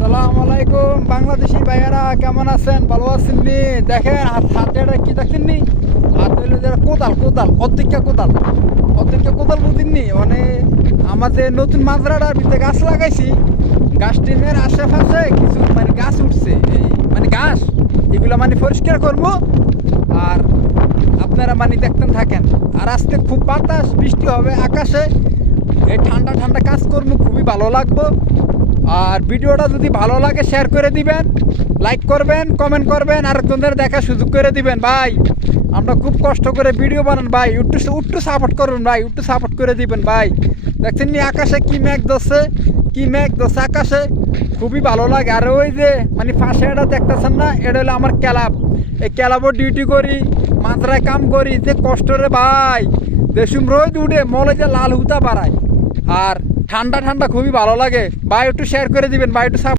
আসসালামু আলাইকুম বাংলাদেশি ভাইয়ারা, কেমন আছেন? ভালো আছেন নি? দেখেন হাতে এটা কি দেখেন নি? হাত হইলো যে কোদাল কোদাল অর্ধেকটা কোদাল বুঝিনি। মানে আমাদের নতুন মাজরাটার ভিতরে গাছ লাগাইছি, গাছ টিনের আশেপাশে কিছু মানে গাছ উঠছে, এই মানে ঘাস এগুলো মানে পরিষ্কার করব। আর আপনারা মানে দেখতেন থাকেন। আর আজকে খুব বাতাস, বৃষ্টি হবে আকাশে, এই ঠান্ডা ঠান্ডা কাজ করবো, খুবই ভালো লাগবে। আর ভিডিওটা যদি ভালো লাগে শেয়ার করে দিবেন, লাইক করবেন, কমেন্ট করবেন, আর তোমাদের দেখার সুযোগ করে দিবেন ভাই। আমরা খুব কষ্ট করে ভিডিও বানান ভাই, একটু সাপোর্ট করবেন ভাই, একটু সাপোর্ট করে দিবেন ভাই। দেখছেন নি আকাশে কি মেঘ ধরছে আকাশে, খুবই ভালো লাগে। আর ওই যে মানে পাশে এটা দেখতেছেন না, এটা হলো আমার ক্লাব। এই ক্লাবও ডিউটি করি, মাত্রায় কাম করি, যে কষ্ট রে ভাই। দেশুম রোদ উঠে মলে যে লাল হুতা বাড়ায়, আর ঠান্ডা ঠান্ডা খুবই ভালো লাগে ভাই। একটু শেয়ার করে দিবেন ভাই, একটু